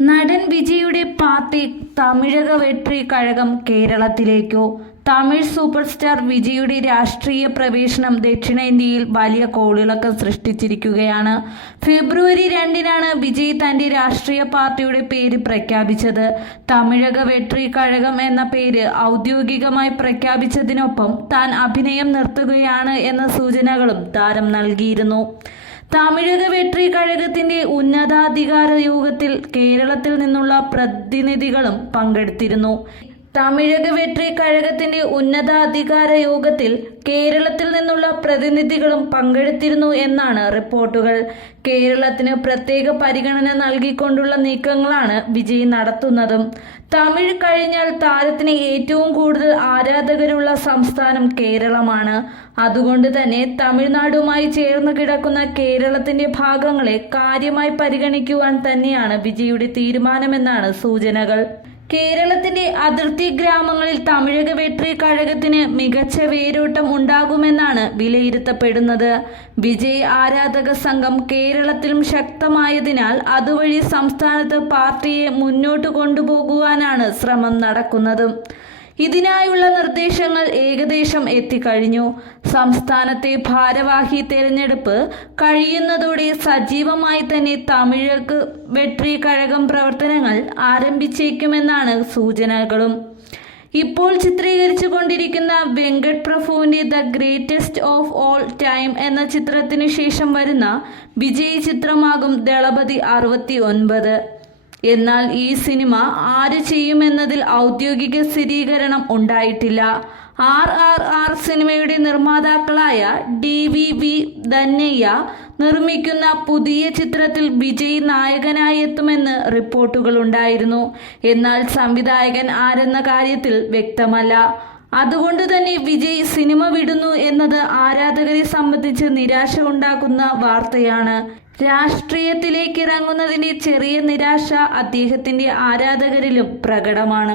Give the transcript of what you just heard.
നടൻ വിജയുടെ പാർട്ടി തമിഴക വെട്രി കഴകം കേരളത്തിലേക്കോ? തമിഴ് സൂപ്പർ സ്റ്റാർ വിജയുടെ രാഷ്ട്രീയ പ്രവേശനം ദക്ഷിണേന്ത്യയിൽ വലിയ കോളിളക്കം സൃഷ്ടിച്ചിരിക്കുകയാണ്. ഫെബ്രുവരി 2-നാണ് വിജയ് തന്റെ രാഷ്ട്രീയ പാർട്ടിയുടെ പേര് പ്രഖ്യാപിച്ചത്. തമിഴക വെട്രി കഴകം എന്ന പേര് ഔദ്യോഗികമായി പ്രഖ്യാപിച്ചതിനൊപ്പം താൻ അഭിനയം നിർത്തുകയാണ് എന്ന സൂചനകളും താരം നൽകിയിരുന്നു. തമിഴക വെട്രി കഴകത്തിന്റെ ഉന്നതാധികാര യോഗത്തിൽ കേരളത്തിൽ നിന്നുള്ള പ്രതിനിധികളും പങ്കെടുത്തിരുന്നു. തമിഴക വെട്രി കഴകത്തിന്റെ ഉന്നതാധികാര യോഗത്തിൽ കേരളത്തിൽ നിന്നുള്ള പ്രതിനിധികളും പങ്കെടുത്തിരുന്നു എന്നാണ് റിപ്പോർട്ടുകൾ. കേരളത്തിന് പ്രത്യേക പരിഗണന നൽകിക്കൊണ്ടുള്ള നീക്കങ്ങളാണ് വിജയ് നടത്തുന്നതും. തമിഴ് കഴിഞ്ഞാൽ താരത്തിന് ഏറ്റവും കൂടുതൽ ആരാധകരുള്ള സംസ്ഥാനം കേരളമാണ്. അതുകൊണ്ട് തന്നെ തമിഴ്നാടുമായി ചേർന്ന് കിടക്കുന്ന കേരളത്തിന്റെ ഭാഗങ്ങളെ കാര്യമായി പരിഗണിക്കുവാൻ തന്നെയാണ് വിജയുടെ തീരുമാനമെന്നാണ് സൂചനകൾ. കേരളത്തിന്റെ അതിർത്തി ഗ്രാമങ്ങളിൽ തമിഴക വെട്രി കഴകത്തിന് മികച്ച വേരോട്ടം ഉണ്ടാകുമെന്നാണ് വിലയിരുത്തപ്പെടുന്നത്. വിജയ് ആരാധക സംഘം കേരളത്തിലും ശക്തമായതിനാൽ അതുവഴി സംസ്ഥാനത്ത് പാർട്ടിയെ മുന്നോട്ട് കൊണ്ടുപോകുവാനാണ് ശ്രമം നടക്കുന്നത്. ഇതിനായുള്ള നിർദ്ദേശങ്ങൾ ഏകദേശം എത്തിക്കഴിഞ്ഞു. സംസ്ഥാനത്തെ ഭാരവാഹി തെരഞ്ഞെടുപ്പ് കഴിയുന്നതോടെ സജീവമായി തന്നെ തമിഴക വെട്രി കഴകം പ്രവർത്തനങ്ങൾ ആരംഭിച്ചേക്കുമെന്നാണ് സൂചനകളും. ഇപ്പോൾ ചിത്രീകരിച്ചു കൊണ്ടിരിക്കുന്ന വെങ്കട് പ്രഭുവിന്റെ the greatest of all time എന്ന ചിത്രത്തിന് ശേഷം വരുന്ന വിജയ് ചിത്രമാകും ദളപതി 69. എന്നാൽ ഈ സിനിമ ആര് ചെയ്യുമെന്നതിൽ ഔദ്യോഗിക സ്ഥിരീകരണം ഉണ്ടായിട്ടില്ല. RRR സിനിമയുടെ നിർമ്മാതാക്കളായ DVV ധന്നയ്യ നിർമ്മിക്കുന്ന പുതിയ ചിത്രത്തിൽ വിജയ് നായകനായി എത്തുമെന്ന് റിപ്പോർട്ടുകളുണ്ടായിരുന്നു. എന്നാൽ സംവിധായകൻ ആരെന്ന കാര്യത്തിൽ വ്യക്തമല്ല. അതുകൊണ്ട് തന്നെ വിജയ് സിനിമ വിടുന്നു എന്നത് ആരാധകരെ സംബന്ധിച്ച് നിരാശ ഉണ്ടാക്കുന്ന വാർത്തയാണ്. രാഷ്ട്രീയത്തിലേക്ക് ഇറങ്ങുന്നതിന്റെ ചെറിയ നിരാശ അദ്ദേഹത്തിന്റെ ആരാധകരിലും പ്രകടമാണ്.